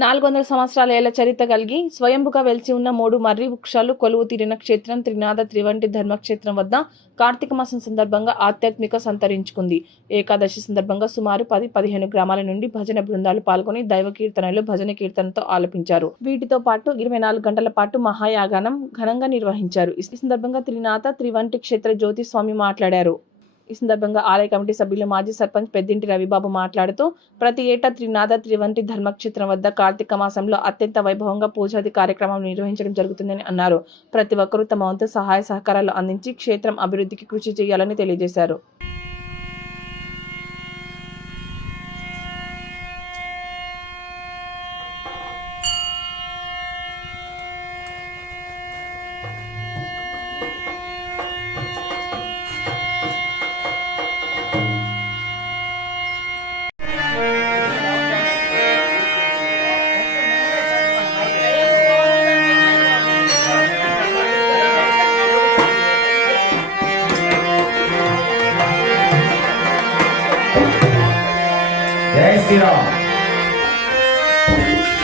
400 సంవత్సరాల ఏళ్ల చరిత్ర కలిగి స్వయంభుగా వెలిసి ఉన్న 3 మర్రి వృక్షాలు కొలువు తీరిన క్షేత్రం త్రినాథ త్రివంటి ధర్మక్షేత్రం వద్ద కార్తీక మాసం సందర్భంగా ఆధ్యాత్మిక సంతరించుకుంది. ఏకాదశి సందర్భంగా సుమారు 10-15 గ్రామాల నుండి భజన బృందాలు పాల్గొని దైవ కీర్తనలు, భజన కీర్తనతో ఆలపించారు. వీటితో పాటు 24 గంటల పాటు మహాయాగానం ఘనంగా నిర్వహించారు. ఈ సందర్భంగా త్రినాథ త్రివంటి క్షేత్ర జ్యోతి స్వామి మాట్లాడారు. ఈ సందర్భంగా ఆలయ కమిటీ సభ్యులు మాజీ సర్పంచ్ పెద్దింటి రవిబాబు మాట్లాడుతూ, ప్రతి ఏటా త్రినాథ త్రివంటి ధర్మక్షేత్రం వద్ద కార్తీక మాసంలో అత్యంత వైభవంగా పూజాది కార్యక్రమాలు నిర్వహించడం జరుగుతుందని అన్నారు. ప్రతి ఒక్కరూ తమ వంతు సహాయ సహకారాలు అందించి క్షేత్రం అభివృద్ధికి కృషి చేయాలని తెలియజేశారు. జై శ్రీరామ్.